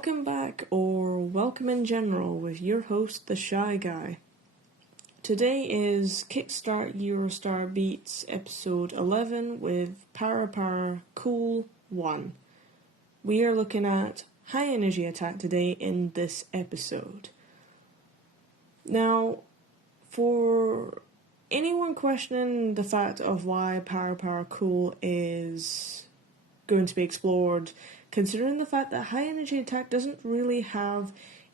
Welcome back, or welcome in general, with your host, the Shy Guy. Today is KickStart EuroStar Beats episode 11 with ParaPara Cool 1. We are looking at high energy attack today in this episode. Now, for anyone questioning the fact of why ParaPara Cool is going to be explored, considering the fact that high energy attack doesn't really have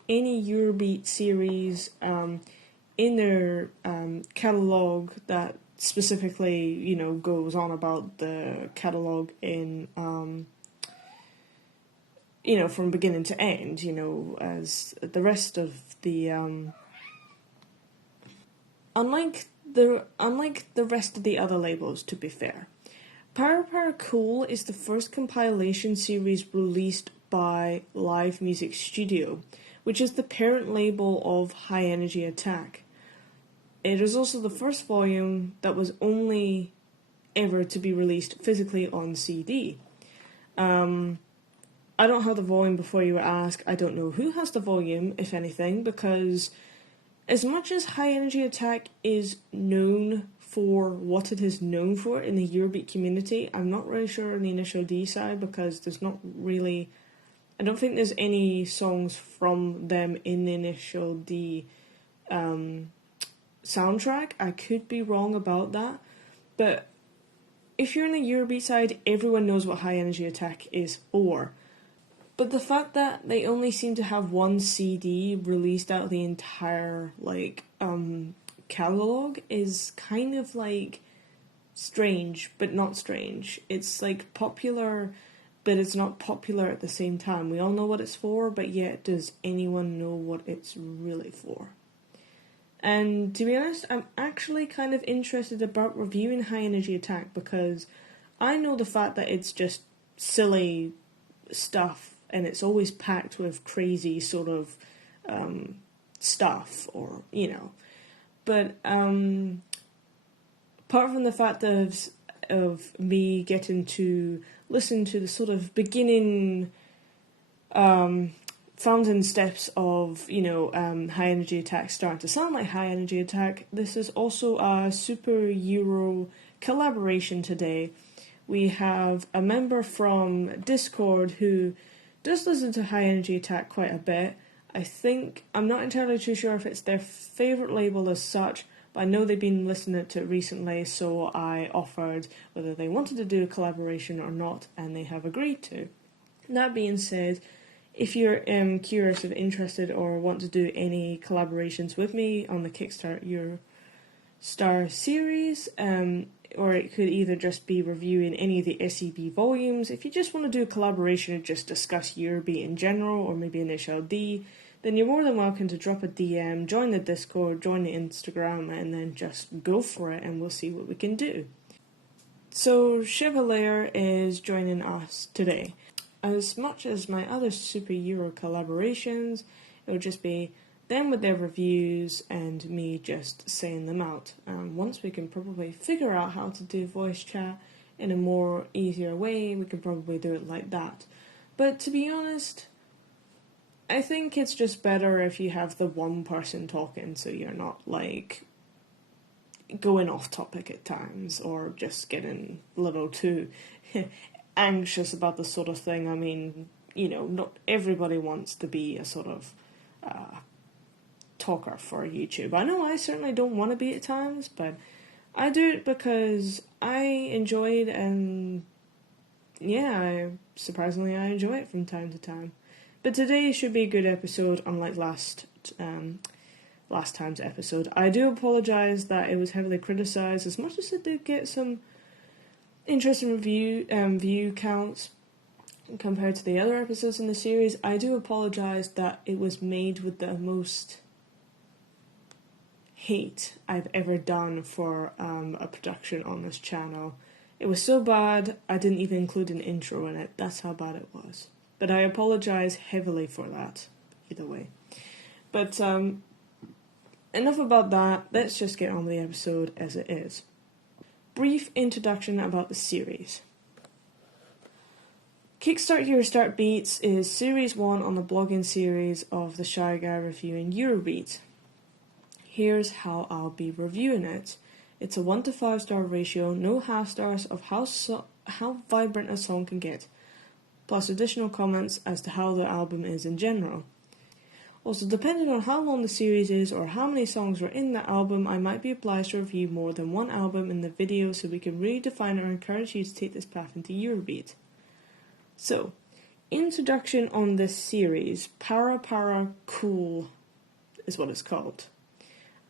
any Eurobeat series in their catalogue that specifically, goes on about the catalogue in, from beginning to end, as the rest of the, unlike the rest of the other labels, to be fair. ParaPara Cool is the first compilation series released by Live Music Studio, which is the parent label of High Energy Attack. It is also the first volume that was only ever to be released physically on CD. I don't have the volume before you ask. I don't know who has the volume, if anything, because as much as High Energy Attack is known for what it is known for in the Eurobeat community, I'm not really sure on the Initial D side, because there's not really, I don't think there's any songs from them in the Initial D soundtrack. I could be wrong about that, but if you're on the Eurobeat side, everyone knows what High Energy Attack is for. But the fact that they only seem to have one CD released out of the entire, catalogue is kind of, strange, but not strange. It's, popular, but it's not popular at the same time. We all know what it's for, but yet does anyone know what it's really for? And to be honest, I'm actually kind of interested about reviewing High Energy Attack, because I know the fact that it's just silly stuff, and it's always packed with crazy sort of stuff, or, But apart from the fact of me getting to listen to the sort of beginning fountain steps of, High Energy Attack starting to sound like High Energy Attack, this is also a Super Euro collaboration today. We have a member from Discord who does listen to High Energy Attack quite a bit. I'm not entirely too sure if it's their favourite label as such, but I know they've been listening to it recently, so I offered whether they wanted to do a collaboration or not, and they have agreed to. That being said, if you're curious or interested or want to do any collaborations with me on the KickStart EuroStar series, or it could either just be reviewing any of the SEB volumes. If you just want to do a collaboration and just discuss Eurobeat in general, or maybe Initial D, then you're more than welcome to drop a DM, join the Discord, join the Instagram, and then just go for it, and we'll see what we can do. So Chevalier is joining us today. As much as my other Super Euro collaborations, it'll just be them with their reviews and me just saying them out. Once we can probably figure out how to do voice chat in a more easier way, we can probably do it like that. But to be honest, I think it's just better if you have the one person talking, so you're not going off topic at times, or just getting a little too anxious about the sort of thing. I mean, not everybody wants to be a sort of talker for YouTube. I know I certainly don't want to be at times, but I do it because I enjoy it, and surprisingly I enjoy it from time to time. But today should be a good episode, unlike last time's episode. I do apologise that it was heavily criticised, as much as it did get some interesting view counts compared to the other episodes in the series. I do apologise that it was made with the most hate I've ever done for a production on this channel. It was so bad, I didn't even include an intro in it. That's how bad it was. But I apologise heavily for that, either way. But enough about that, let's just get on with the episode as it is. Brief introduction about the series. KickStart EuroStar Beats is Series 1 on the blogging series of the Shy Guy reviewing Eurobeat. Here's how I'll be reviewing it. It's a 1 to 5 star ratio, no half stars of how vibrant a song can get, plus additional comments as to how the album is in general. Also, depending on how long the series is or how many songs are in the album, I might be obliged to review more than one album in the video so we can really define or encourage you to take this path into Eurobeat. So, introduction on this series, ParaPara Cool is what it's called.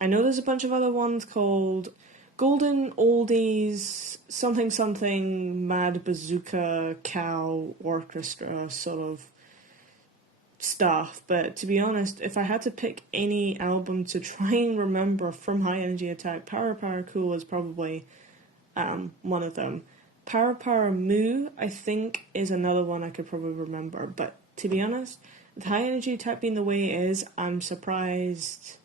I know there's a bunch of other ones called Golden Oldies, something something, Mad Bazooka, Cow, Orchestra sort of stuff, but to be honest, if I had to pick any album to try and remember from High Energy Attack, ParaPara Cool is probably one of them. ParaPara Moo, I think, is another one I could probably remember, but to be honest, with High Energy Attack being the way it is, I'm surprised.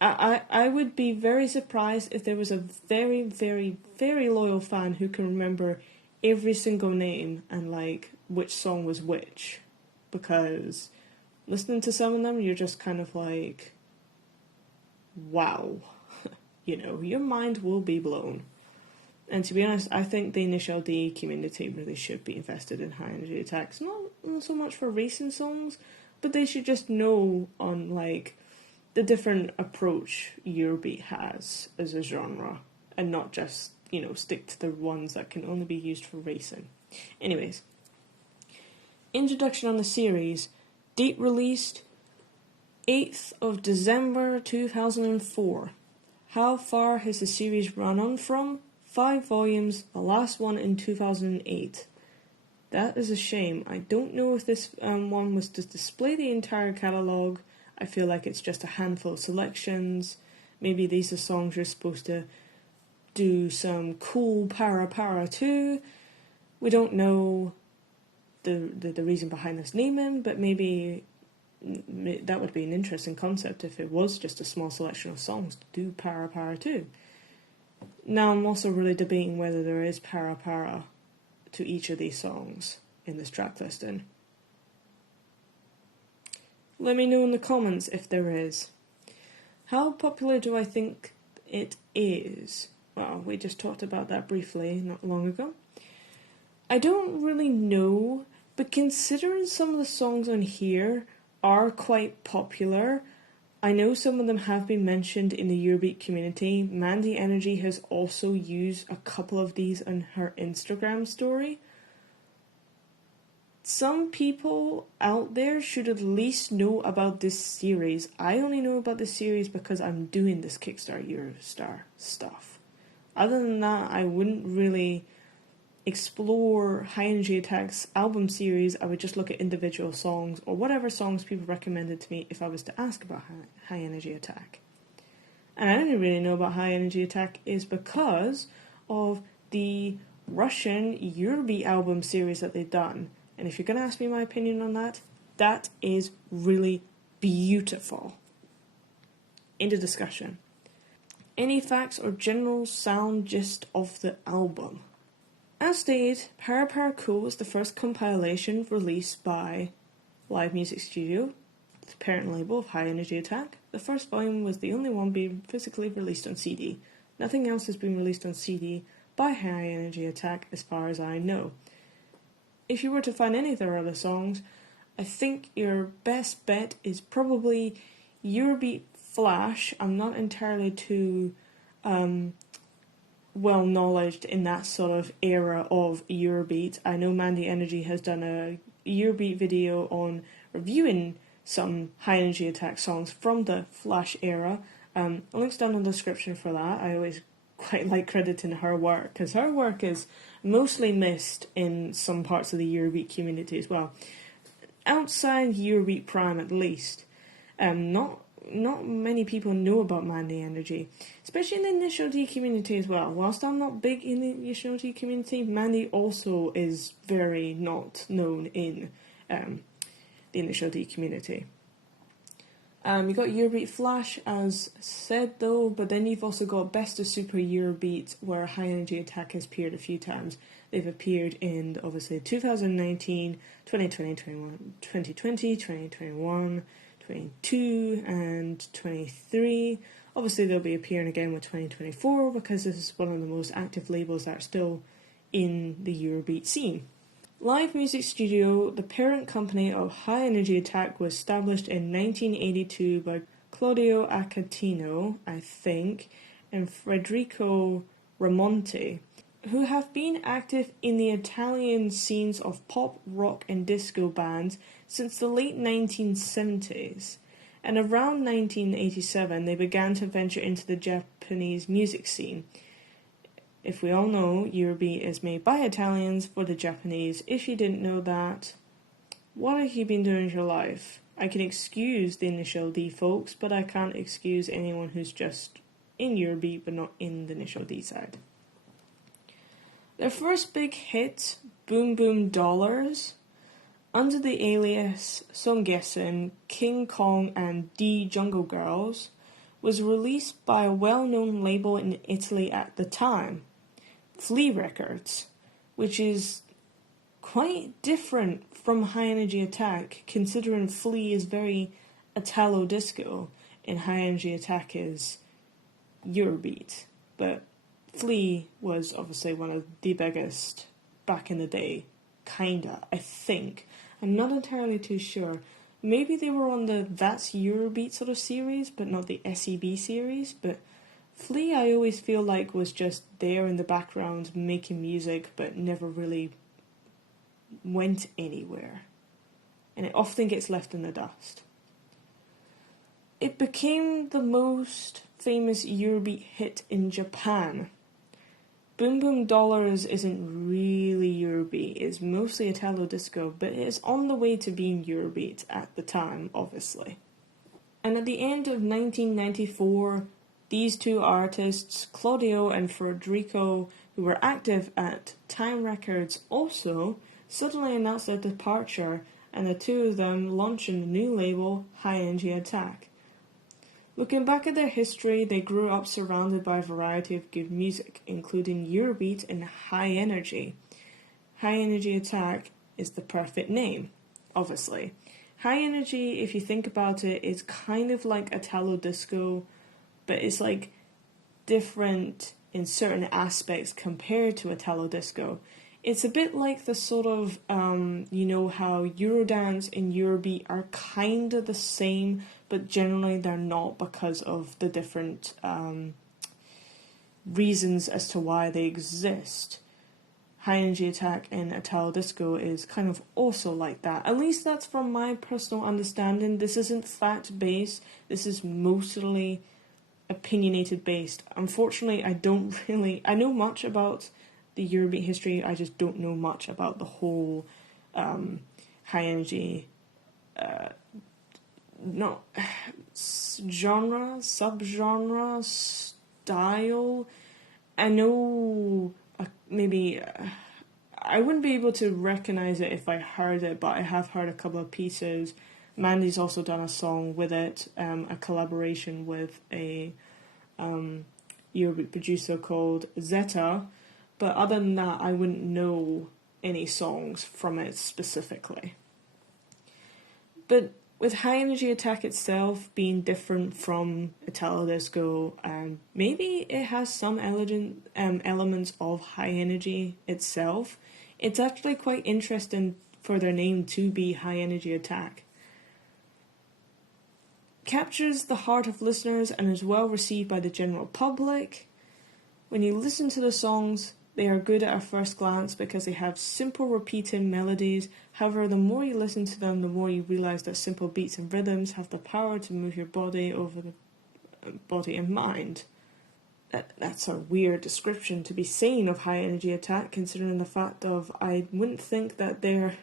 I would be very surprised if there was a very, very, very loyal fan who can remember every single name and like which song was which. Because listening to some of them, you're just kind of like, wow. Your mind will be blown. And to be honest, I think the Initial D community really should be invested in High Energy Attacks. Not so much for racing songs, but they should just know on like the different approach Eurobeat has as a genre, and not just, stick to the ones that can only be used for racing. Anyways. Introduction on the series, date released 8th of December 2004. How far has the series run on from? 5 volumes, the last one in 2008. That is a shame. I don't know if this one was to display the entire catalogue. I feel like it's just a handful of selections. Maybe these are songs you're supposed to do some cool ParaPara too. We don't know the reason behind this naming, but maybe that would be an interesting concept if it was just a small selection of songs to do ParaPara too. Now I'm also really debating whether there is ParaPara to each of these songs in this track listing. Let me know in the comments if there is. How popular do I think it is? Well, we just talked about that briefly not long ago. I don't really know, but considering some of the songs on here are quite popular, I know some of them have been mentioned in the Eurobeat community. Mandy Energy has also used a couple of these on her Instagram story. Some people out there should at least know about this series. I only know about this series because I'm doing this KickStart EuroStar stuff. Other than that, I wouldn't really explore High Energy Attack's album series. I would just look at individual songs or whatever songs people recommended to me if I was to ask about High Energy Attack. And I only really know about High Energy Attack is because of the Russian Eurobeat album series that they've done. And if you're going to ask me my opinion on that, that is really beautiful. End of discussion. Any facts or general sound gist of the album? As stated, ParaPara Cool was the first compilation released by Live Music Studio, the parent label of High Energy Attack. The first volume was the only one being physically released on CD. Nothing else has been released on CD by High Energy Attack as far as I know. If you were to find any of their other songs, I think your best bet is probably Eurobeat Flash. I'm not entirely too well knowledge in that sort of era of Eurobeat. I know Mandy Energy has done a Eurobeat video on reviewing some High Energy Attack songs from the Flash era. Links down in the description for that. I always quite like crediting her work because her work is mostly missed in some parts of the Eurobeat community as well. Outside Eurobeat Prime at least. Not many people know about Mandy Energy, especially in the Initial D community as well. Whilst I'm not big in the Initial D community, Mandy also is very not known in the Initial D community. You got Eurobeat Flash, as said though, but then you've also got Best of Super Eurobeat, where High Energy Attack has appeared a few times. They've appeared in, obviously, 2019, 2020, 2020, 2021, 22, and 23. Obviously, they'll be appearing again with 2024, because this is one of the most active labels that are still in the Eurobeat scene. Live Music Studio, the parent company of High Energy Attack, was established in 1982 by Claudio Acatino, I think, and Federico Ramonte, who have been active in the Italian scenes of pop, rock, and disco bands since the late 1970s. And around 1987, they began to venture into the Japanese music scene. If we all know, Eurobeat is made by Italians for the Japanese. If you didn't know that, what have you been doing in your life? I can excuse the initial D folks, but I can't excuse anyone who's just in Eurobeat but not in the initial D side. Their first big hit, Boom Boom Dollars, under the alias Songessen, King Kong and D Jungle Girls, was released by a well-known label in Italy at the time, Flea Records, which is quite different from High Energy Attack, considering Flea is very Italo disco and High Energy Attack is Eurobeat. But Flea was obviously one of the biggest back in the day, kinda, I think. I'm not entirely too sure. Maybe they were on the That's Eurobeat sort of series, but not the SEB series, but Flea, I always feel like, was just there in the background making music, but never really went anywhere. And it often gets left in the dust. It became the most famous Eurobeat hit in Japan. Boom Boom Dollars isn't really Eurobeat, it's mostly Italo disco, but it is on the way to being Eurobeat at the time, obviously. And at the end of 1994, these two artists, Claudio and Federico, who were active at Time Records also, suddenly announced their departure, and the two of them launching the new label, High Energy Attack. Looking back at their history, they grew up surrounded by a variety of good music, including Eurobeat and High Energy. High Energy Attack is the perfect name, obviously. High Energy, if you think about it, is kind of like Italo disco, but it's like different in certain aspects compared to Italo disco. It's a bit like the sort of, you know how Eurodance and Eurobeat are kind of the same, but generally they're not because of the different reasons as to why they exist. High Energy Attack and Italo Disco is kind of also like that. At least that's from my personal understanding. This isn't fact-based. This is mostly opinionated based. Unfortunately, I know much about the Eurobeat history, I just don't know much about the whole high energy genre, subgenre, style. I know I wouldn't be able to recognize it if I heard it, but I have heard a couple of pieces. Mandy's also done a song with it, a collaboration with a Eurobeat producer called Zeta, but other than that, I wouldn't know any songs from it specifically. But with High Energy Attack itself being different from Italo Disco, maybe it has some elements of High Energy itself. It's actually quite interesting for their name to be High Energy Attack. Captures the heart of listeners and is well received by the general public. When you listen to the songs, they are good at a first glance because they have simple repeating melodies. However, the more you listen to them, the more you realise that simple beats and rhythms have the power to move your body over the body and mind. That's a weird description to be saying of High Energy Attack, considering the fact of I wouldn't think that their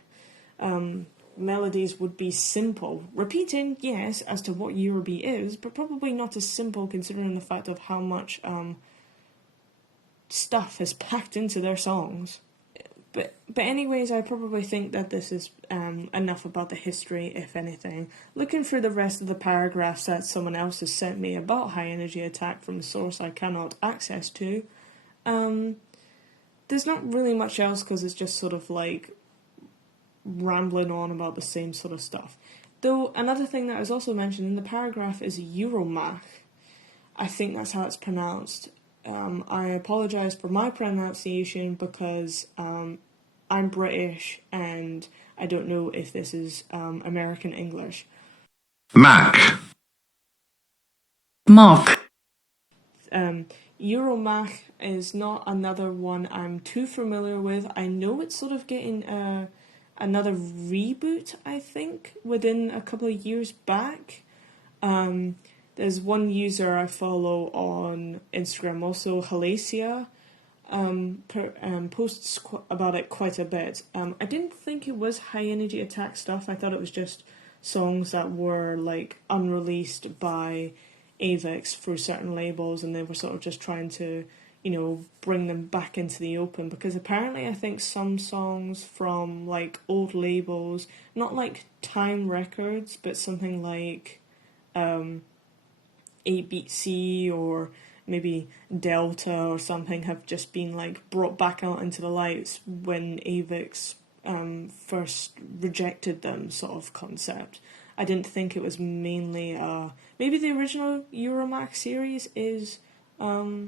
melodies would be simple. Repeating, yes, as to what Eurobeat is, but probably not as simple considering the fact of how much stuff is packed into their songs. But anyways, I probably think that this is enough about the history, if anything. Looking through the rest of the paragraphs that someone else has sent me about high energy attack from a source I cannot access to, there's not really much else because it's just sort of like rambling on about the same sort of stuff. Though another thing that was also mentioned in the paragraph is Euromach. I think that's how it's pronounced. I apologise for my pronunciation because I'm British and I don't know if this is American English. Mac. Mark. Euromach is not another one I'm too familiar with. I know it's sort of getting another reboot, I think, within a couple of years back. There's one user I follow on Instagram, also Halacia, posts about it quite a bit. I didn't think it was high energy attack stuff. I thought it was just songs that were like unreleased by Avex through certain labels, and they were sort of just trying to, you know, bring them back into the open, because apparently I think some songs from like old labels, not like Time Records, but something like 8-Beat C or maybe Delta or something, have just been like brought back out into the lights when Avex first rejected them, sort of concept. I didn't think it was mainly maybe the original Euromach series is high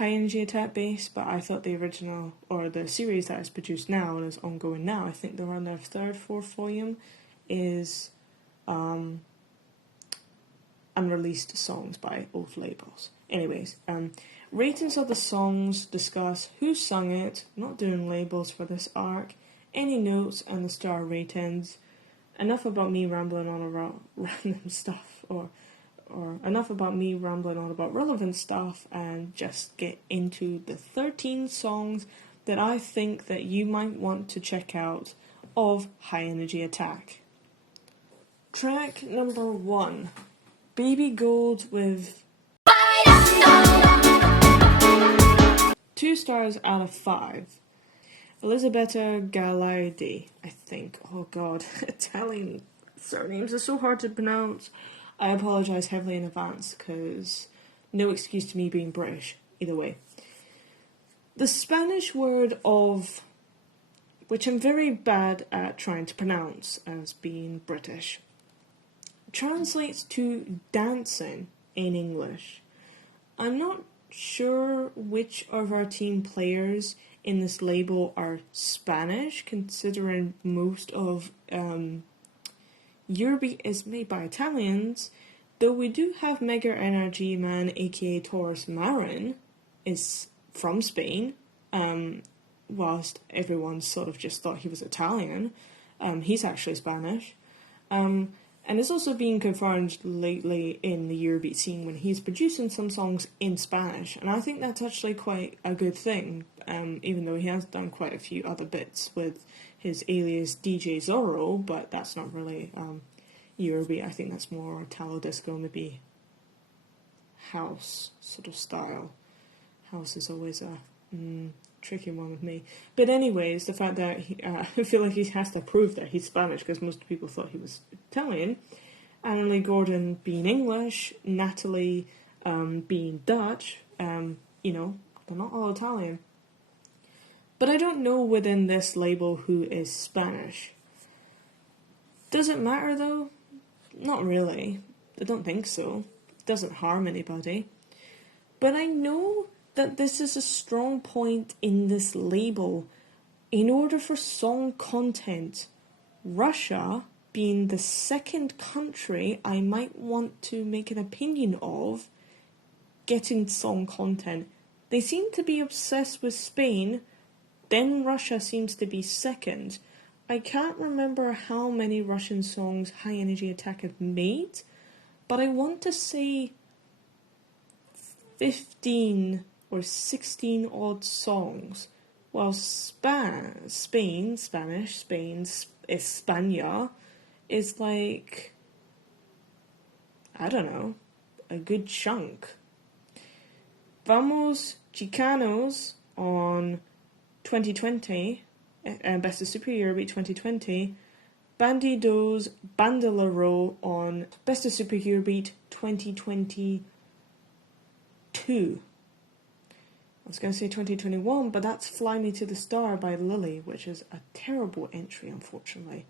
energy attack based, but I thought the original, or the series that is produced now and is ongoing now, I think they're on their third, fourth volume, is unreleased songs by old labels. Anyways, ratings of the songs discuss who sung it, not doing labels for this arc, any notes and the star ratings. Enough about me rambling on about random stuff, or enough about me rambling on about relevant stuff, and just get into the 13 songs that I think that you might want to check out of High Energy Attack. Track number 1, Baby Gold with 2 stars out of 5. Elisabetta Gagliardi, I think. Oh god, Italian surnames are so hard to pronounce. I apologise heavily in advance, because no excuse to me being British, either way. The Spanish word of, which I'm very bad at trying to pronounce as being British, translates to dancing in English. I'm not sure which of our team players in this label are Spanish, considering most of Eurobeat is made by Italians, though we do have Mega Energy Man, aka Taurus Marin, is from Spain, whilst everyone sort of just thought he was Italian. He's actually Spanish. And it's also been confirmed lately in the Eurobeat scene when he's producing some songs in Spanish, and I think that's actually quite a good thing, even though he has done quite a few other bits with his alias DJ Zorro, but that's not really Eurobeat. I think that's more Italo disco, maybe house sort of style. House is always a tricky one with me. But anyways, the fact that I feel like he has to prove that he's Spanish, because most people thought he was Italian. Annalie Gordon being English, Natalie being Dutch, you know, they're not all Italian. But I don't know within this label who is Spanish. Does it matter though? Not really. I don't think so. It doesn't harm anybody. But I know that this is a strong point in this label. In order for song content, Russia being the second country I might want to make an opinion of getting song content. They seem to be obsessed with Spain, then Russia seems to be second. I can't remember how many Russian songs High Energy Attack have made, but I want to say 15 or 16 odd songs, while España is like, I don't know, a good chunk. Vamos Chicanos on 2020 Best of Super Eurobeat 2020, Bandido's Bandolero on Best of Super Eurobeat 2022. I was going to say 2021, but that's Fly Me to the Star by Lily, which is a terrible entry, unfortunately.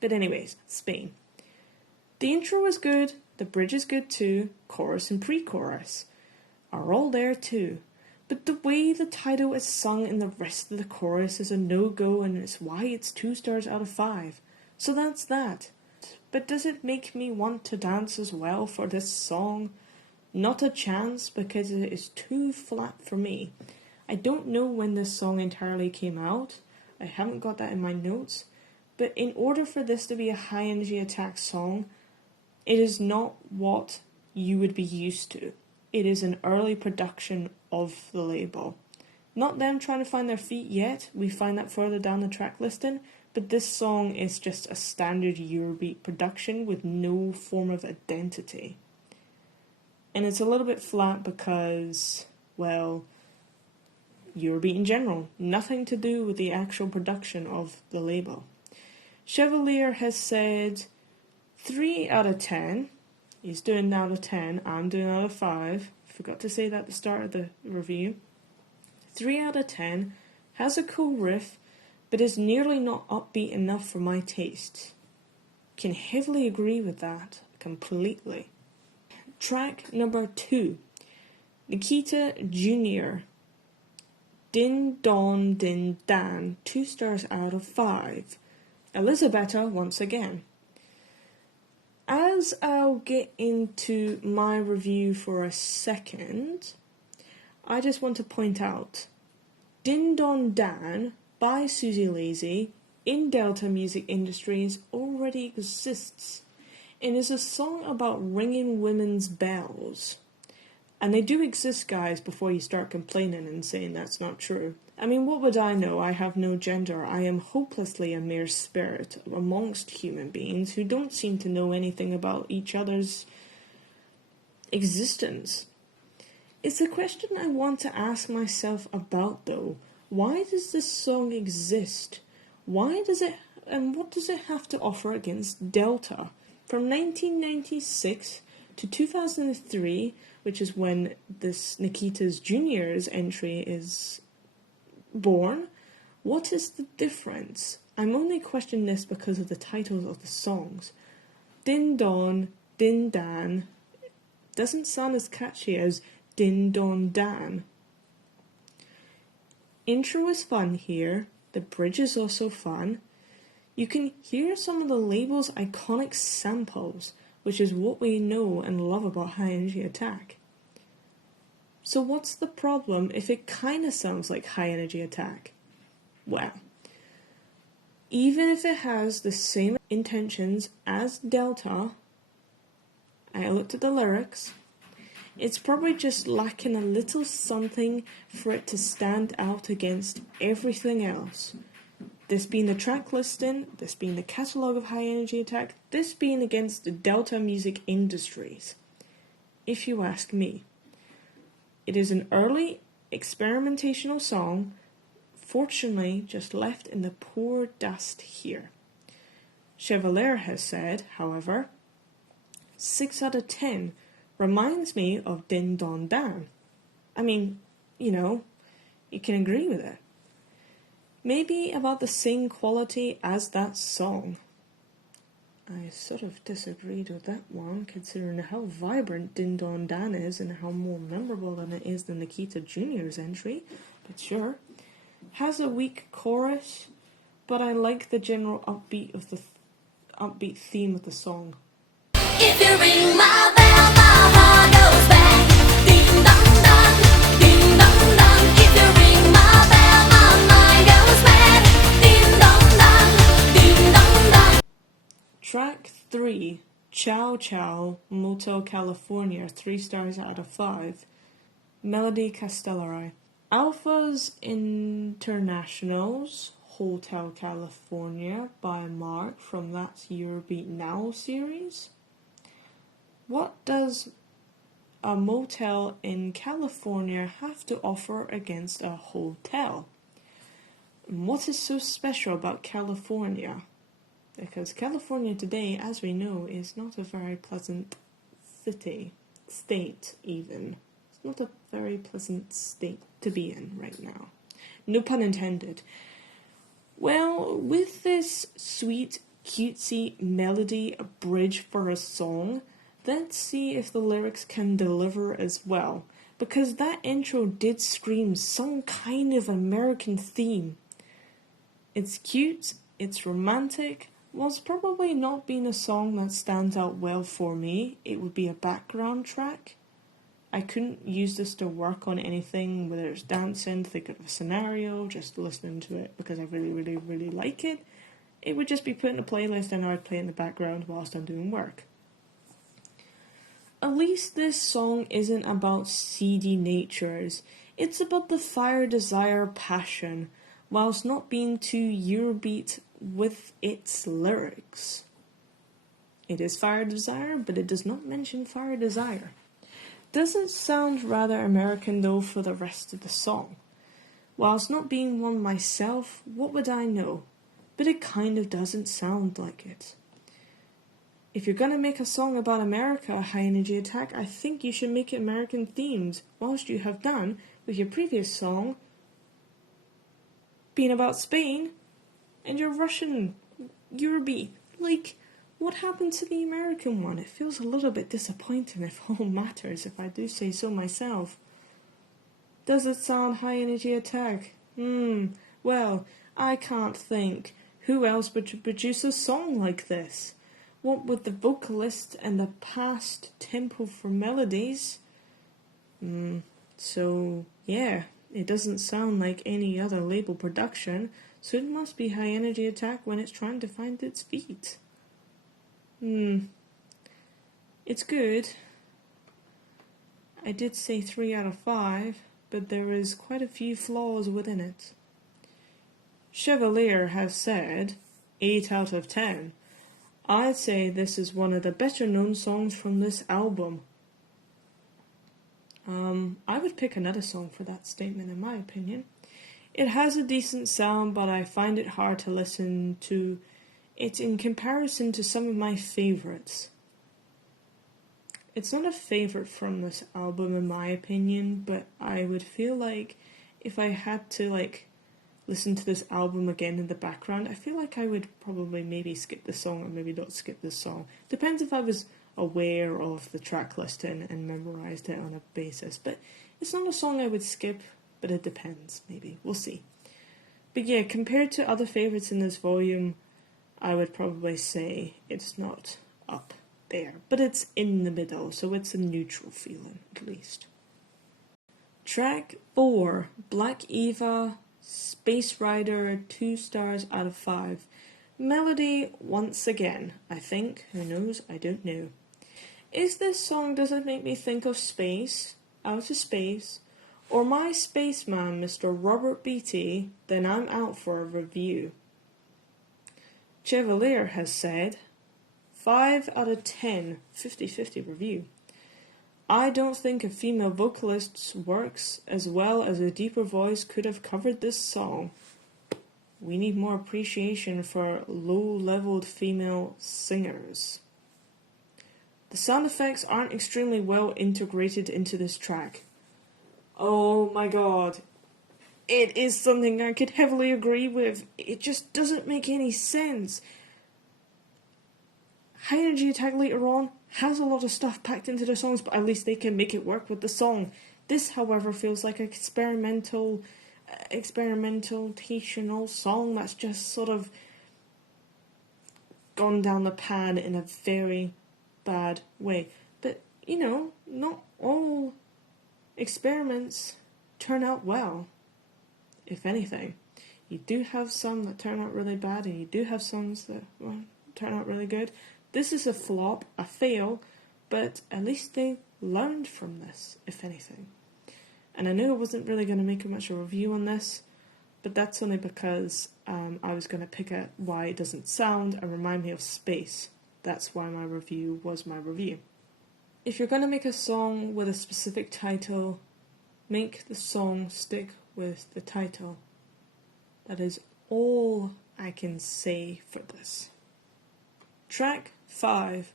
But anyways, Spain. The intro is good, the bridge is good too, chorus and pre-chorus are all there too. But the way the title is sung in the rest of the chorus is a no-go, and it's why it's 2 stars out of 5. So that's that. But does it make me want to dance as well for this song? Not a chance, because it is too flat for me. I don't know when this song entirely came out. I haven't got that in my notes. But in order for this to be a high energy attack song, it is not what you would be used to. It is an early production of the label. Not them trying to find their feet yet. We find that further down the track listing. But this song is just a standard Eurobeat production with no form of identity. And it's a little bit flat because, well, Eurobeat in general. Nothing to do with the actual production of the label. Chevalier has said 3 out of 10. He's doing out of 10. I'm doing out of 5. Forgot to say that at the start of the review. 3 out of 10. Has a cool riff, but is nearly not upbeat enough for my taste. Can heavily agree with that completely. Track number 2. Nikita Jr. Din Don Din Dan. 2 stars out of 5. Elisabetta once again. As I'll get into my review for a second, I just want to point out Din Don Dan by Susie Lazy in Delta Music Industries already exists and is a song about ringing women's bells. And they do exist, guys, before you start complaining and saying that's not true. I mean, what would I know? I have no gender. I am hopelessly a mere spirit amongst human beings who don't seem to know anything about each other's existence. It's a question I want to ask myself about, though. Why does this song exist? Why does it, and what does it have to offer against Delta? From 1996 to 2003, which is when this Nikita's Junior's entry is born, what is the difference? I'm only questioning this because of the titles of the songs. Din Don, Din Dan doesn't sound as catchy as Din Don Dan. Intro is fun here, the bridge is also fun. You can hear some of the label's iconic samples, which is what we know and love about High Energy Attack. So what's the problem if it kinda sounds like High Energy Attack? Well, even if it has the same intentions as Delta, I looked at the lyrics, it's probably just lacking a little something for it to stand out against everything else. This being the track listing, this being the catalogue of High Energy Attack, this being against the Delta Music Industries, if you ask me. It is an early experimentational song, fortunately just left in the poor dust here. Chevalier has said, however, 6 out of 10 reminds me of Din Don Dan. I mean, you can agree with it. Maybe about the same quality as that song. I sort of disagreed with that one, considering how vibrant Din Don Dan is and how more memorable than it is than Nikita Jr.'s entry, but sure. Has a weak chorus, but I like the general upbeat theme of the song. If you ring my bell, my heart goes bang. Ding dong dong, ding dong dong. If you ring my bell, my mind goes mad. Ding dong dong, ding dong dong. Track 3, Chow Chow, Motel California, 3 stars out of 5. Melody Castellari. Alpha's Internationals, Hotel California by Mark from That's Eurobeat Now series. What does a motel in California have to offer against a hotel? And what is so special about California? Because California today, as we know, is not a very pleasant state even. It's not a very pleasant state to be in right now. No pun intended. Well, with this sweet, cutesy melody bridge for a song, let's see if the lyrics can deliver as well. Because that intro did scream some kind of American theme. It's cute, it's romantic. Whilst probably not being a song that stands out well for me, it would be a background track. I couldn't use this to work on anything, whether it's dancing, think of a scenario, just listening to it because I really, really, really like it. It would just be put in a playlist and I'd play it in the background whilst I'm doing work. At least this song isn't about seedy natures. It's about the fire, desire, passion, whilst not being too Eurobeat with its lyrics. It is fire desire, but it does not mention fire desire. Doesn't sound rather American though for the rest of the song. Whilst not being one myself, what would I know? But it kind of doesn't sound like it. If you're going to make a song about America, High Energy Attack, I think you should make it American themed, whilst you have done with your previous song being about Spain and your Russian Eurobeat. Like, what happened to the American one? It feels a little bit disappointing if all matters, if I do say so myself. Does it sound High Energy Attack? Well, I can't think. Who else would produce a song like this? What with the vocalist and the past tempo for melodies? So, yeah, it doesn't sound like any other label production, so it must be High Energy Attack when it's trying to find its feet. It's good. I did say 3 out of 5, but there is quite a few flaws within it. Chevalier has said 8 out of 10. I'd say this is one of the better known songs from this album. I would pick another song for that statement in my opinion. It has a decent sound, but I find it hard to listen to it in comparison to some of my favourites. It's not a favourite from this album in my opinion, but I would feel like if I had to listen to this album again in the background, I feel like I would probably maybe skip the song or maybe not skip the song. Depends if I was aware of the track listing and memorised it on a basis. But it's not a song I would skip, but it depends, maybe. We'll see. But yeah, compared to other favourites in this volume, I would probably say it's not up there. But it's in the middle, so it's a neutral feeling, at least. Track 4, Black Eva, Space Rider, 2 stars out of 5. Melody, once again, I think. Who knows? I don't know. Is this song, does it make me think of space, outer space, or my spaceman, Mr. Robert Beatty? Then I'm out for a review. Chevalier has said 5 out of 10, 50-50 review. I don't think a female vocalist's works as well as a deeper voice could have covered this song. We need more appreciation for low-leveled female singers. The sound effects aren't extremely well integrated into this track. Oh my god. It is something I could heavily agree with. It just doesn't make any sense. High Energy Attack later on has a lot of stuff packed into the songs, but at least they can make it work with the song. This, however, feels like an experimentational song that's just sort of gone down the pan in a very bad way. But, not all experiments turn out well, if anything. You do have some that turn out really bad, and you do have songs that turn out really good. This is a flop, a fail, but at least they learned from this, if anything. And I knew I wasn't really going to make much of a review on this, but that's only because I was going to pick at why it doesn't sound and remind me of space. That's why my review was my review. If you're going to make a song with a specific title, make the song stick with the title. That is all I can say for this. Track 5,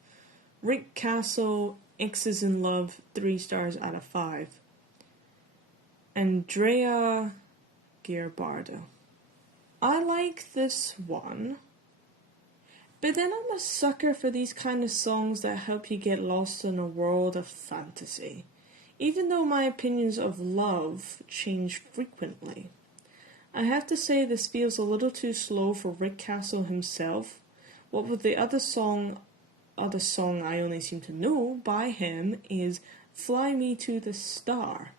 Rick Castle, X's in Love, 3 stars out of 5. Andrea Gherbardo. I like this one, but then I'm a sucker for these kind of songs that help you get lost in a world of fantasy, even though my opinions of love change frequently. I have to say this feels a little too slow for Rick Castle himself. What with the other song I only seem to know by him is Fly Me to the Star.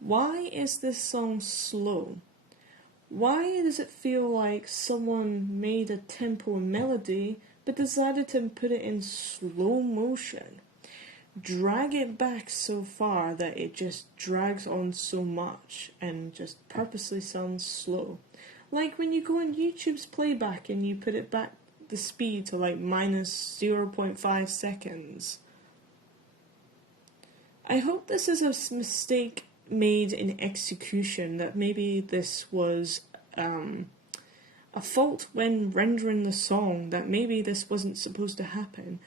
Why is this song slow? Why does it feel like someone made a tempo melody but decided to put it in slow motion? Drag it back so far that it just drags on so much and just purposely sounds slow. Like when you go on YouTube's playback and you put it back the speed to like minus 0.5 seconds. I hope this is a mistake made in execution, that maybe this was a fault when rendering the song, that maybe this wasn't supposed to happen.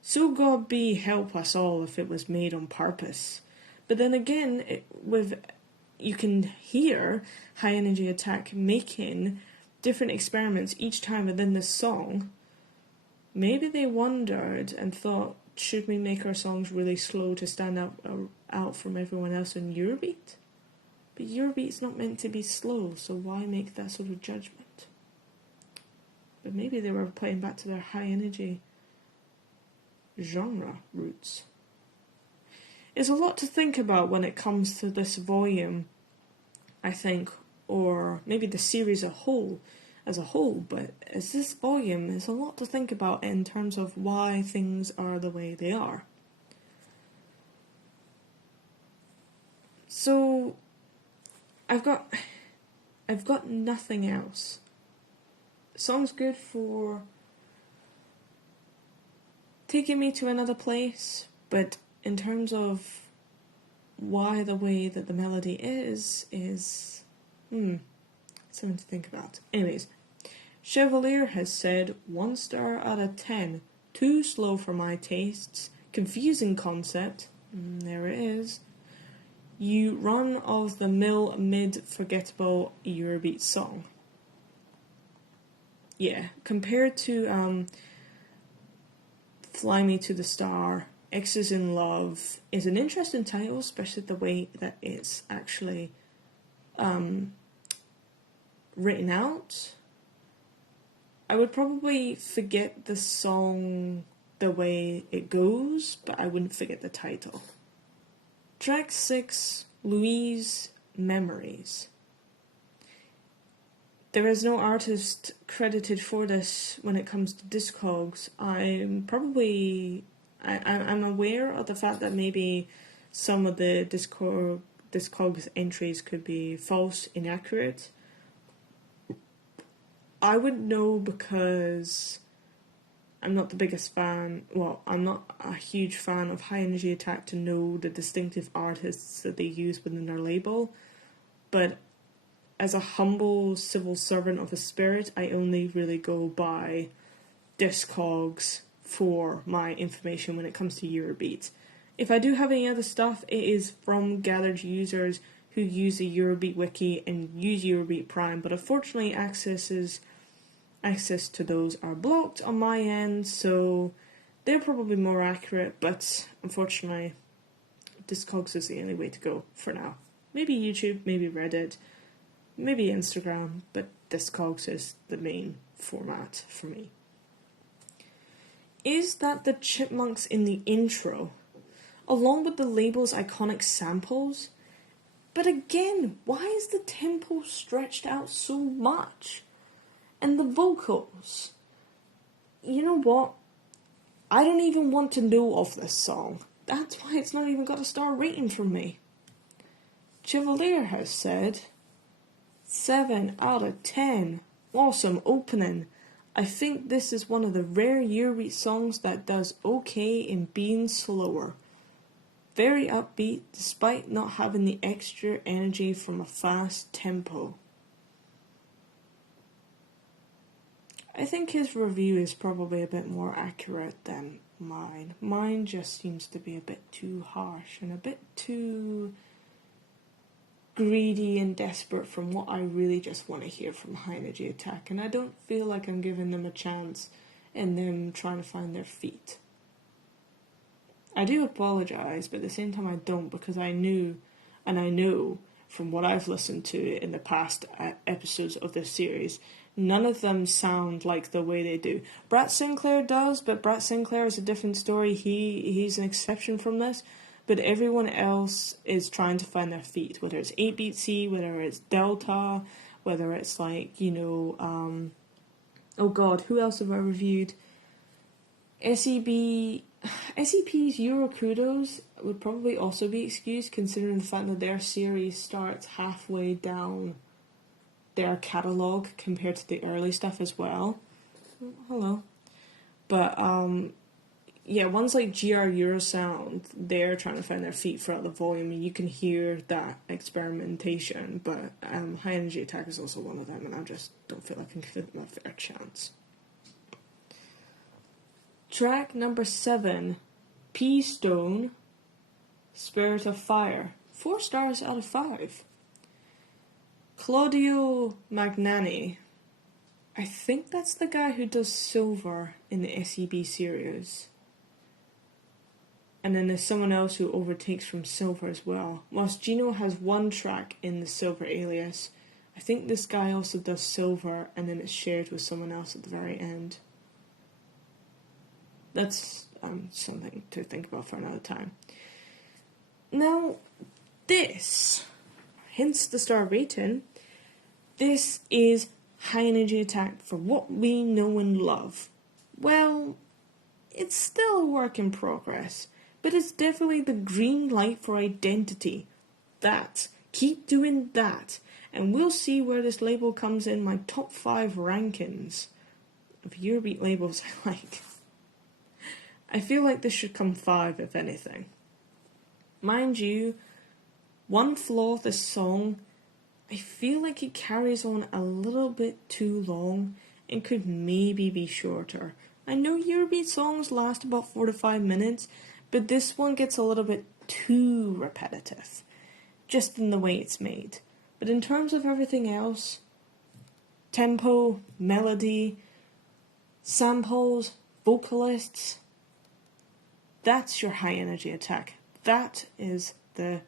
So God be help us all if it was made on purpose. But then again, you can hear High Energy Attack making different experiments each time within this song. Maybe they wondered and thought, should we make our songs really slow to stand out from everyone else in Eurobeat? But Eurobeat's not meant to be slow, so why make that sort of judgment? But maybe they were playing back to their high energy genre roots. It's a lot to think about when it comes to this volume, I think, or maybe the series as a whole, but as this volume, there's a lot to think about in terms of why things are the way they are. So I've got nothing else. The song's good for taking me to another place, but in terms of why the way that the melody is something to think about. Anyways, Chevalier has said 1 star out of 10. Too slow for my tastes. Confusing concept. There it is. You run-of-the-mill mid-forgettable Eurobeat song. Yeah, compared to Fly Me to the Star, X's in Love is an interesting title, especially the way that it's actually written out. I would probably forget the song the way it goes, but I wouldn't forget the title. Track 6, Louise, Memories. There is no artist credited for this when it comes to Discogs. I'm aware of the fact that maybe some of the Discogs entries could be false, inaccurate. I would know because I'm not the biggest fan, I'm not a huge fan of High Energy Attack to know the distinctive artists that they use within their label, but as a humble civil servant of the spirit, I only really go by Discogs for my information when it comes to Eurobeat. If I do have any other stuff, it is from gathered users who use the Eurobeat wiki and use Eurobeat Prime, but unfortunately access to those are blocked on my end, so they're probably more accurate, but unfortunately Discogs is the only way to go for now. Maybe YouTube, maybe Reddit, maybe Instagram, but Discogs is the main format for me. Is that the chipmunks in the intro, along with the label's iconic samples? But again, why is the tempo stretched out so much? And the vocals? You know what? I don't even want to know of this song. That's why it's not even got a star rating from me. Chevalier has said 7 out of 10. Awesome opening. I think this is one of the rare Eurobeat songs that does okay in being slower. Very upbeat despite not having the extra energy from a fast tempo. I think his review is probably a bit more accurate than mine. Mine just seems to be a bit too harsh and a bit too greedy and desperate from what I really just want to hear from High Energy Attack, and I don't feel like I'm giving them a chance in them trying to find their feet. I do apologise, but at the same time I don't, because I knew, and I know from what I've listened to in the past episodes of this series, none of them sound like the way they do. Brett Sinclair does, but Brett Sinclair is a different story. He's an exception from this. But everyone else is trying to find their feet, whether it's 8-Beat C, whether it's Delta, whether it's like, you know, oh god, who else have I reviewed? SEP's Euro Kudos would probably also be excused, considering the fact that their series starts halfway down their catalogue compared to the early stuff as well. Oh, hello. But, yeah, ones like GR Eurosound, they're trying to find their feet throughout the volume, and you can hear that experimentation, but High Energy Attack is also one of them, and I just don't feel like I can give them a fair chance. Track number 7, P Stone, Spirit of Fire. 4 stars out of 5. Claudio Magnani. I think that's the guy who does Silver in the SEB series. And then there's someone else who overtakes from Silver as well. Whilst Gino has 1 track in the Silver alias, I think this guy also does Silver, and then it's shared with someone else at the very end. That's something to think about for another time. Now, this, hence the star rating, this is High Energy Attack for what we know and love. Well, it's still a work in progress, but it's definitely the green light for identity. That. Keep doing that. And we'll see where this label comes in my top 5 rankings of Eurobeat labels I like. I feel like this should come 5 if anything. Mind you, one flaw of this song, I feel like it carries on a little bit too long and could maybe be shorter. I know Eurobeat songs last about 4 to 5 minutes, but this one gets a little bit too repetitive, just in the way it's made. But in terms of everything else, tempo, melody, samples, vocalists, that's your High Energy Attack. That is the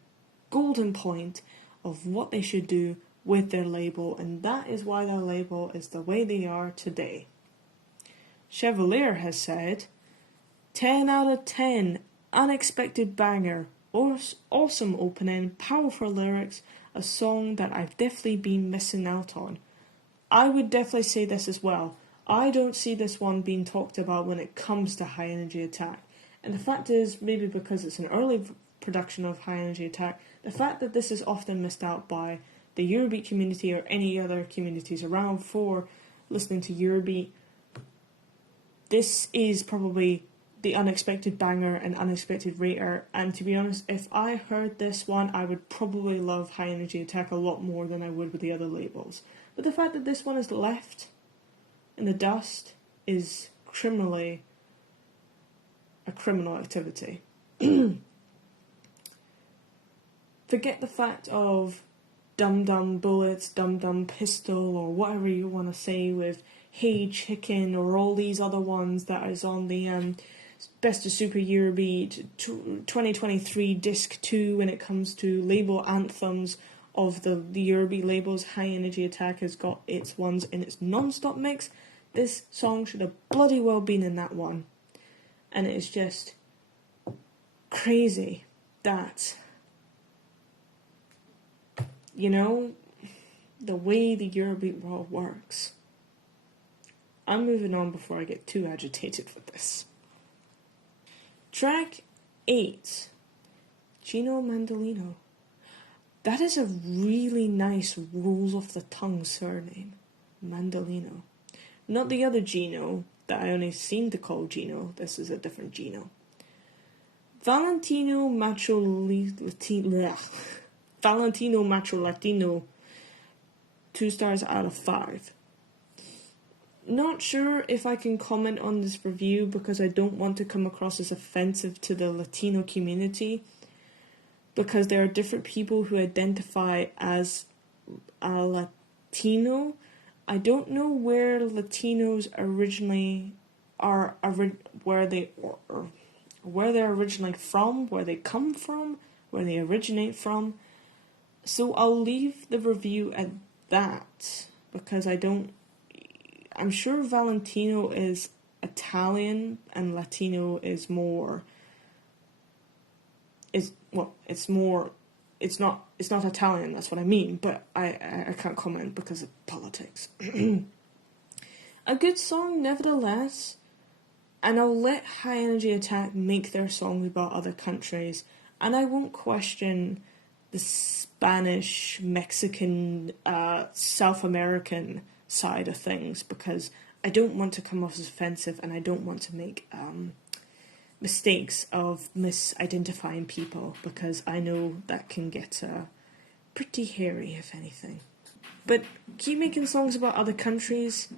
golden point of what they should do with their label, and that is why their label is the way they are today. Chevalier has said, 10 out of 10, unexpected banger, awesome opening, powerful lyrics, a song that I've definitely been missing out on. I would definitely say this as well. I don't see this one being talked about when it comes to High Energy Attack. And the fact is, maybe because it's an early production of High Energy Attack, the fact that this is often missed out by the Eurobeat community or any other communities around for listening to Eurobeat, this is probably the unexpected banger and unexpected rater, and to be honest, if I heard this one, I would probably love High Energy Attack a lot more than I would with the other labels. But the fact that this one is left in the dust is criminally a criminal activity. Forget the fact of Dum Dum Bullets, Dum Dum Pistol, or whatever you want to say with Hey Chicken, or all these other ones that is on the Best of Super Eurobeat 2023 Disc 2 when it comes to label anthems of the Eurobeat labels. High Energy Attack has got its ones in its non-stop mix. This song should have bloody well been in that one. And it is just crazy that, you know, the way the Eurobeat world works. I'm moving on before I get too agitated with this. Track 8, Gino Mandolino. That is a really nice rolls off the tongue surname, Mandolino. Not the other Gino that I only seem to call Gino. This is a different Gino. Valentino Macho Latino, 2 stars out of 5. Not sure if I can comment on this review because I don't want to come across as offensive to the Latino community, because there are different people who identify as a Latino. I don't know where Latinos originally are, where they're originally from, where they come from, where they originate from. So I'll leave the review at that, because I'm sure Valentino is Italian and Latino is it's not Italian, that's what I mean, but I can't comment because of politics. A good song nevertheless, and I'll let High Energy Attack make their songs about other countries, and I won't question the Spanish, Mexican, South American side of things, because I don't want to come off as offensive, and I don't want to make mistakes of misidentifying people, because I know that can get pretty hairy, if anything. But keep making songs about other countries,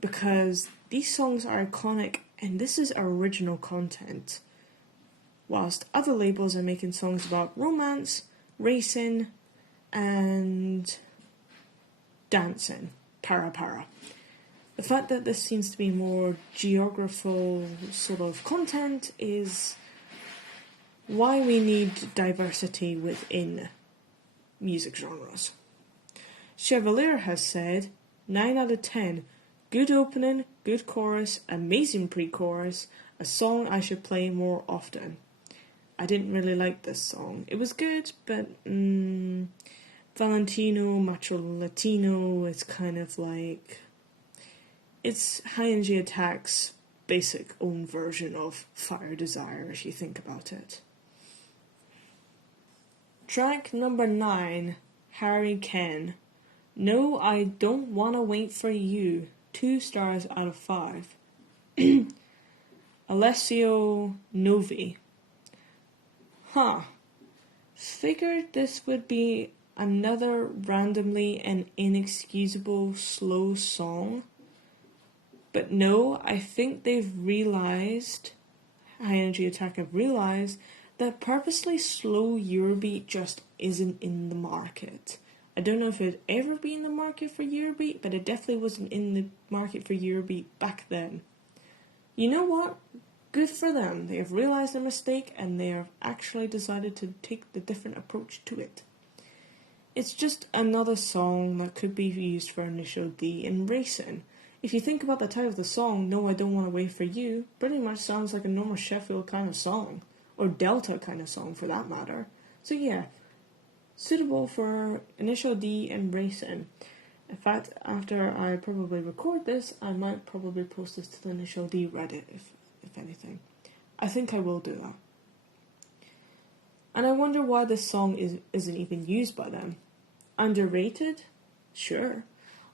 because these songs are iconic, and this is original content. Whilst other labels are making songs about romance, racing, and dancing, ParaPara. The fact that this seems to be more geographical sort of content is why we need diversity within music genres. Chevalier has said, 9 out of 10, good opening, good chorus, amazing pre-chorus, a song I should play more often. I didn't really like this song. It was good, but Valentino, Macho Latino, it's kind of like, it's High Energy Attack's basic own version of Fire Desire, if you think about it. Track number 9, Harry Ken. No, I Don't Wanna Wait For You. 2 stars out of 5. Alessio Novi. Figured this would be another randomly and inexcusable slow song. But no, I think they've realized, High Energy Attack have realized, that purposely slow Eurobeat just isn't in the market. I don't know if it'd ever be in the market for Eurobeat, but it definitely wasn't in the market for Eurobeat back then. You know what? Good for them. They have realized their mistake and they have actually decided to take the different approach to it. It's just another song that could be used for initial D in racing. If you think about the title of the song, No, I Don't Want to Wait For You, pretty much sounds like a normal Sheffield kind of song, or Delta kind of song for that matter. So yeah, suitable for initial D and racing. In fact, after I probably record this, I might probably post this to the initial D Reddit, if anything. I think I will do that. And I wonder why this song isn't even used by them. Underrated? Sure.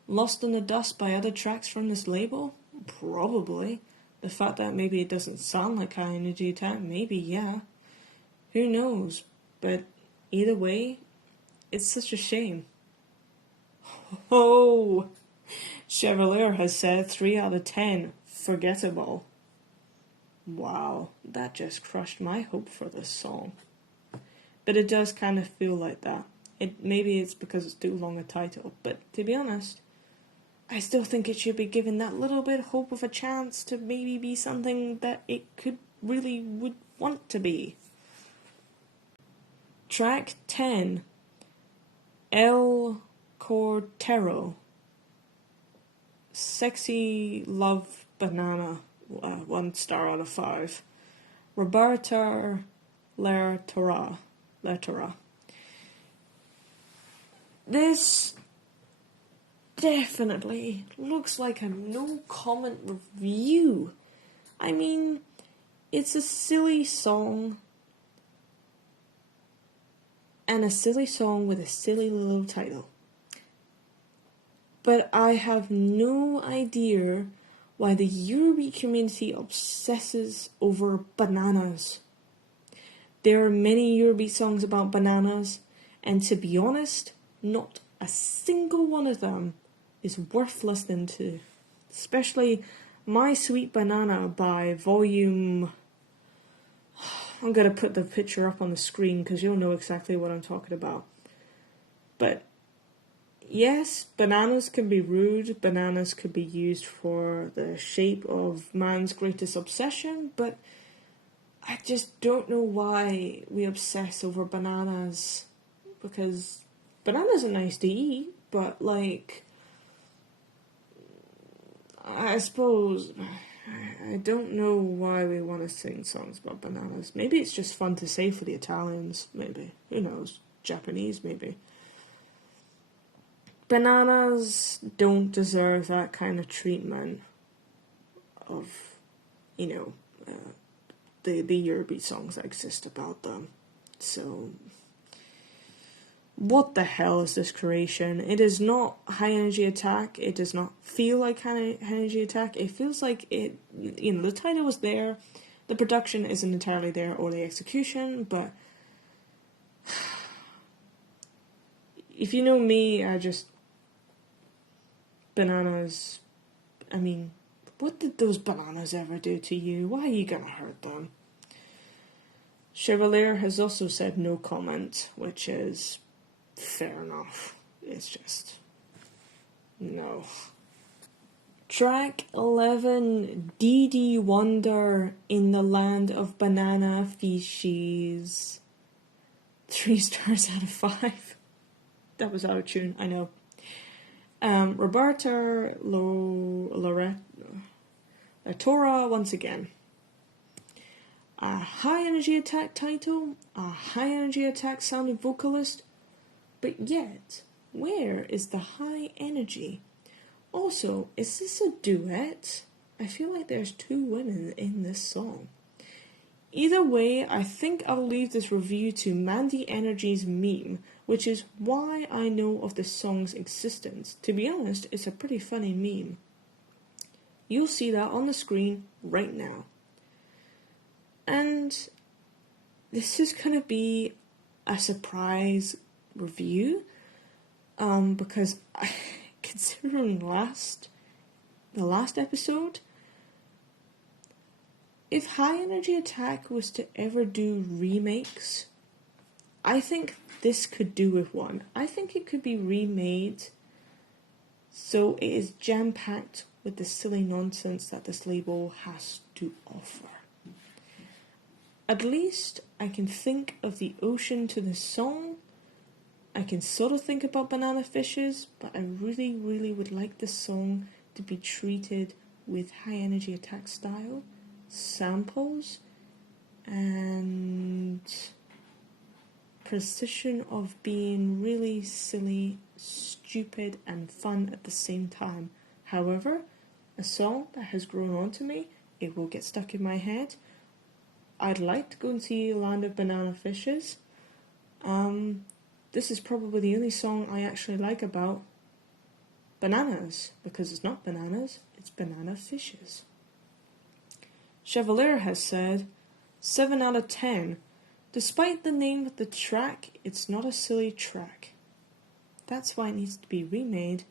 Lost in the dust by other tracks from this label? Probably. The fact that maybe it doesn't sound like High Energy Attack, maybe, yeah. Who knows? But either way, it's such a shame. Oh! Chevalier has said 3 out of 10. Forgettable. Wow, that just crushed my hope for this song. But it does kind of feel like that. Maybe it's because it's too long a title, but to be honest, I still think it should be given that little bit of hope of a chance to maybe be something that it would want to be. Track 10, El Cortero, Sexy Love Banana, 1 star out of 5. Roberta Lertora. This definitely looks like a no comment review. I mean, it's a silly song, and a silly song with a silly little title. But I have no idea why the Eurobeat community obsesses over bananas. There are many Eurobeat songs about bananas, and to be honest, not a single one of them is worth listening to. Especially My Sweet Banana by Volume... I'm going to put the picture up on the screen because you'll know exactly what I'm talking about. But yes, bananas can be rude, bananas could be used for the shape of man's greatest obsession, but I just don't know why we obsess over bananas, because bananas are nice to eat, but like, I suppose, I don't know why we want to sing songs about bananas. Maybe it's just fun to say for the Italians, maybe, who knows, Japanese maybe. Bananas don't deserve that kind of treatment of, the Eurobeat songs that exist about them. So, what the hell is this creation? It is not High Energy Attack. It does not feel like High Energy Attack. It feels like it, the title was there, the production isn't entirely there, or the execution, but if you know me, bananas, what did those bananas ever do to you? Why are you gonna hurt them? Chevalier has also said no comment, which is fair enough. It's just... no. Track 11, DD Wonder in the Land of Banana Fishes. 3 stars out of 5. That was out of tune, I know. Roberta Tora once again. A High Energy Attack title, a High Energy Attack sounding vocalist, but yet, where is the high energy? Also, is this a duet? I feel like there's 2 women in this song. Either way, I think I'll leave this review to Mandy Energy's meme, which is why I know of this song's existence. To be honest, it's a pretty funny meme. You'll see that on the screen right now. And this is going to be a surprise review, because considering the last episode, if High Energy Attack was to ever do remakes, I think this could do with one. I think it could be remade so it is jam-packed with the silly nonsense that this label has to offer. At least I can think of the ocean to the song. I can sort of think about banana fishes, but I really, really would like this song to be treated with High Energy Attack style, samples, and precision of being really silly, stupid, and fun at the same time. However, a song that has grown on to me, it will get stuck in my head. I'd like to go and see Land of Banana Fishes. This is probably the only song I actually like about bananas, because it's not bananas, it's banana fishes. Chevalier has said, 7 out of 10. Despite the name of the track, it's not a silly track. That's why it needs to be remade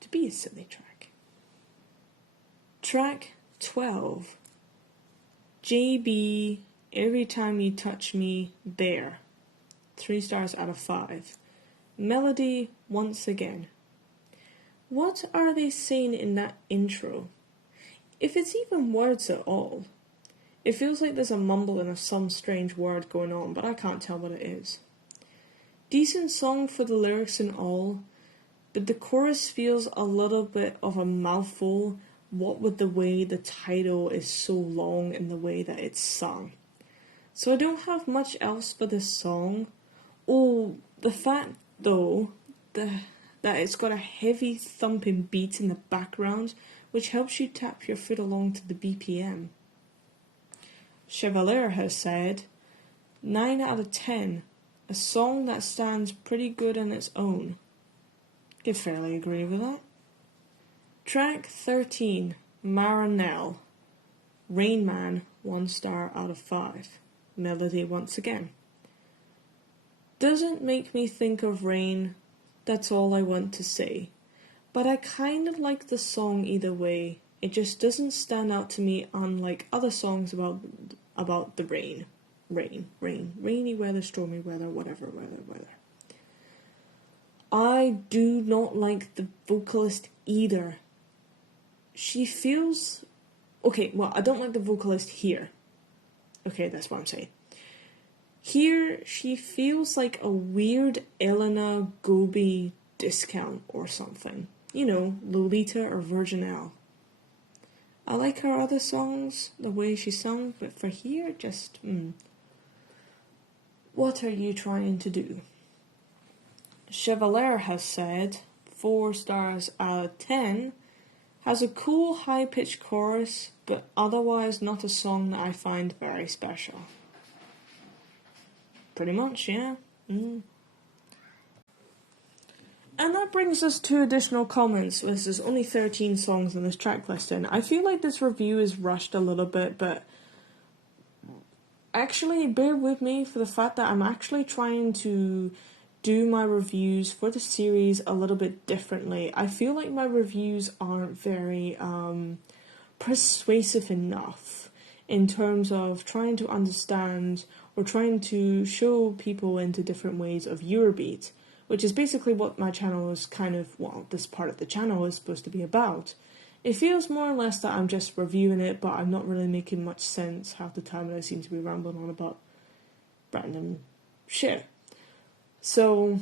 to be a silly track. Track 12. JB, Every Time You Touch Me, There. 3 stars out of 5. Melody, once again. What are they saying in that intro? If it's even words at all. It feels like there's a mumbling of some strange word going on, but I can't tell what it is. Decent song for the lyrics and all, but the chorus feels a little bit of a mouthful, what with the way the title is so long and the way that it's sung. So I don't have much else for this song. Oh, the fact though that it's got a heavy thumping beat in the background, which helps you tap your foot along to the BPM. Chevalier has said, 9 out of 10, a song that stands pretty good on its own. Could fairly agree with that. Track 13, Marinelle. Rain Man, 1 star out of 5. Melody once again. Doesn't make me think of rain, that's all I want to say. but I kind of like the song either way. It just doesn't stand out to me unlike other songs about the rain. Rainy weather, stormy weather, whatever weather. I do not like the vocalist either. She feels... Okay, well, I don't like the vocalist here. Okay, that's what I'm saying. Here, she feels like a weird Elena Gobi discount or something. You know, Lolita or Virginelle. I like her other songs, the way she sung, but for here, just, What are you trying to do? Chevalier has said, 4 stars out of 10, has a cool high-pitched chorus, but otherwise not a song that I find very special. Pretty much, yeah. And that brings us to additional comments. This is only 13 songs in this track listing. I feel like this review is rushed a little bit, but actually bear with me for the fact that I'm actually trying to do my reviews for the series a little bit differently. I feel like my reviews aren't very persuasive enough in terms of trying to understand or trying to show people into different ways of Eurobeat, which is basically what my channel is this part of the channel is supposed to be about. It feels more or less that I'm just reviewing it, but I'm not really making much sense half the time, and I seem to be rambling on about random shit. So,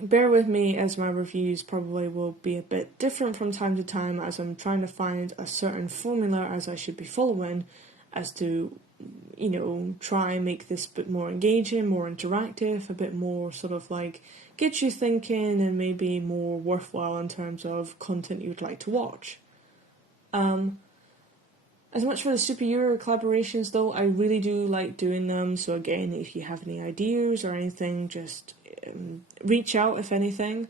bear with me as my reviews probably will be a bit different from time to time as I'm trying to find a certain formula as I should be following as to, try and make this a bit more engaging, more interactive, a bit more sort of like get you thinking and maybe more worthwhile in terms of content you'd like to watch. As much for the Super Euro collaborations though, I really do like doing them, so again, if you have any ideas or anything, just reach out if anything.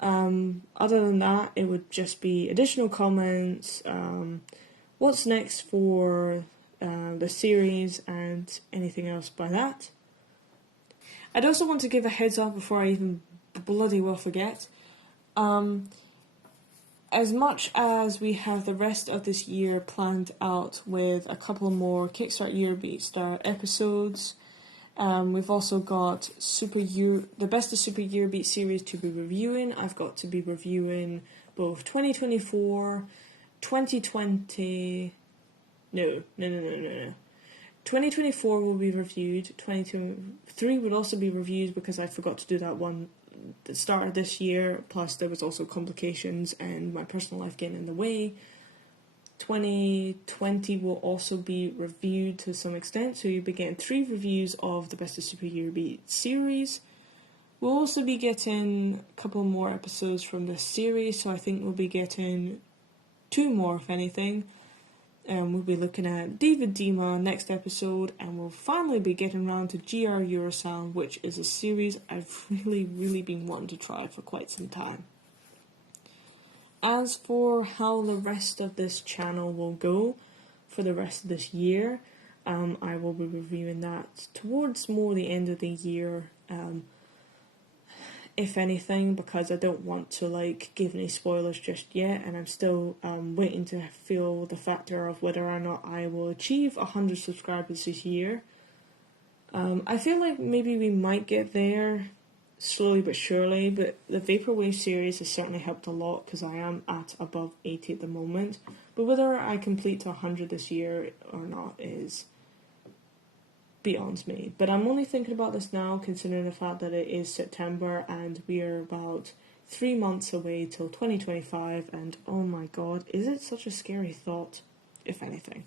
Other than that, it would just be additional comments, what's next for the series and anything else by that. I'd also want to give a heads up before I even bloody well forget. As much as we have the rest of this year planned out with a couple more KickStart EuroStar episodes, we've also got the Best of Super Eurobeat series to be reviewing. I've got to be reviewing both 2024, 2020... No. 2024 will be reviewed. 2023 will also be reviewed because I forgot to do that one at the start of this year. Plus, there was also complications and my personal life getting in the way. 2020 will also be reviewed to some extent, so you'll be getting 3 reviews of the Best of Super Eurobeat series. We'll also be getting a couple more episodes from this series, so I think we'll be getting 2 more, if anything. We'll be looking at David Dima next episode, and we'll finally be getting around to GR Eurosound, which is a series I've really been wanting to try for quite some time. As for how the rest of this channel will go for the rest of this year, I will be reviewing that towards more the end of the year, if anything, because I don't want to give any spoilers just yet, and I'm still waiting to feel the factor of whether or not I will achieve 100 subscribers this year. I feel like maybe we might get there slowly but surely, but the Vaporwave series has certainly helped a lot because I am at above 80 at the moment, but whether I complete to 100 this year or not is beyond me. But I'm only thinking about this now considering the fact that it is September and we are about 3 months away till 2025, and oh my god, is it such a scary thought, if anything.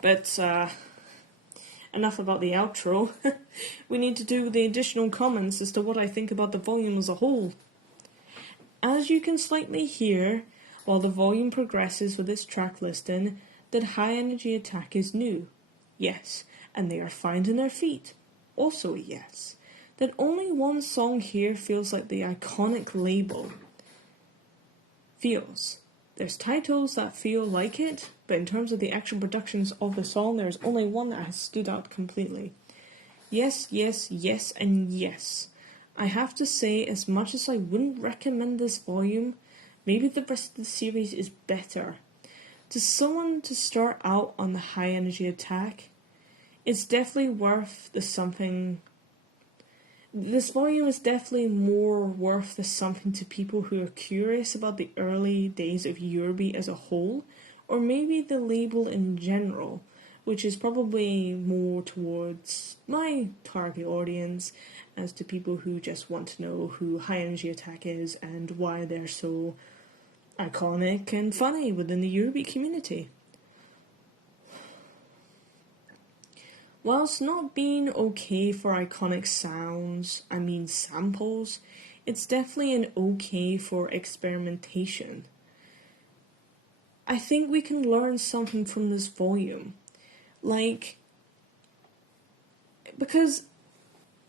But enough about the outro. We need to do the additional comments as to what I think about the volume as a whole. As you can slightly hear, while the volume progresses with its track listing, that High Energy Attack is new. Yes, and they are finding their feet. Also a yes. That only one song here feels like the iconic label feels. There's titles that feel like it, but in terms of the actual productions of the song, there's only one that has stood out completely. Yes, and yes. I have to say, as much as I wouldn't recommend this volume, maybe the rest of the series is better. To someone to start out on the high energy attack, it's definitely worth the something. This volume is definitely more worth the something to people who are curious about the early days of Eurobeat as a whole, or maybe the label in general, which is probably more towards my target audience, as to people who just want to know who High Energy Attack is and why they're so iconic and funny within the Eurobeat community. Whilst not being okay for iconic sounds, samples, it's definitely an okay for experimentation. I think we can learn something from this volume. Because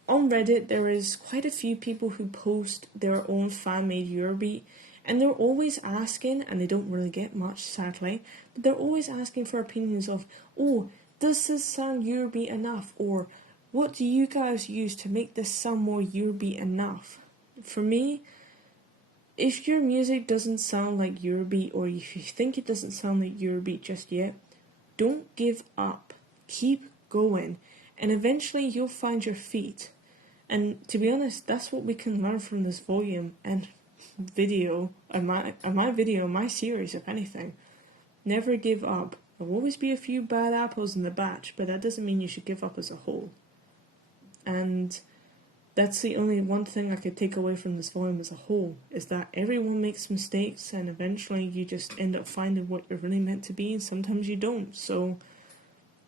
on Reddit there is quite a few people who post their own fan-made Eurobeat, and they're always asking, and they don't really get much sadly, but they're always asking for opinions of, oh, does this sound Eurobeat enough? Or what do you guys use to make this sound more Eurobeat enough? For me, if your music doesn't sound like Eurobeat, or if you think it doesn't sound like Eurobeat just yet, don't give up. Keep going, and eventually you'll find your feet. And to be honest, that's what we can learn from this volume and video, my series, if anything. Never give up. There'll always be a few bad apples in the batch, but that doesn't mean you should give up as a whole. And that's the only one thing I could take away from this volume as a whole, is that everyone makes mistakes, and eventually you just end up finding what you're really meant to be, and sometimes you don't. So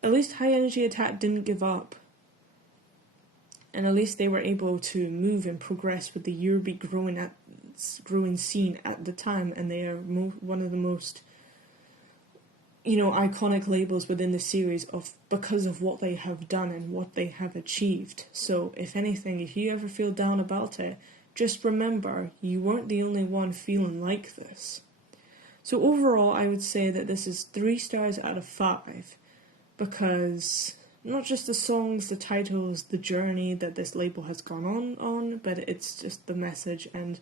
at least High Energy Attack didn't give up, and at least they were able to move and progress with the Eurobeat growing scene at the time, and they are one of the most iconic labels within the series because of what they have done and what they have achieved. So if anything, if you ever feel down about it, just remember you weren't the only one feeling like this. So overall, I would say that this is 3 stars out of 5, because not just the songs, the titles, the journey that this label has gone on, but it's just the message and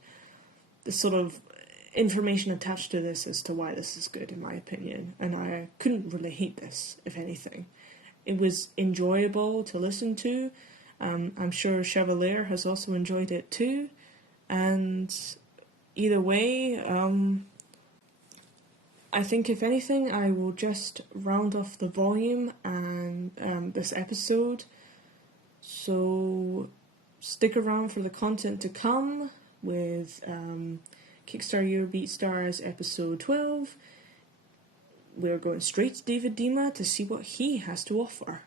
the sort of information attached to this as to why this is good, in my opinion. And I couldn't really hate this, if anything. It was enjoyable to listen to. I'm sure Chevalier has also enjoyed it too. And either way, I think if anything, I will just round off the volume and this episode. So stick around for the content to come with KickStart Eurobeat Stars episode 12. We're going straight to David Dima to see what he has to offer.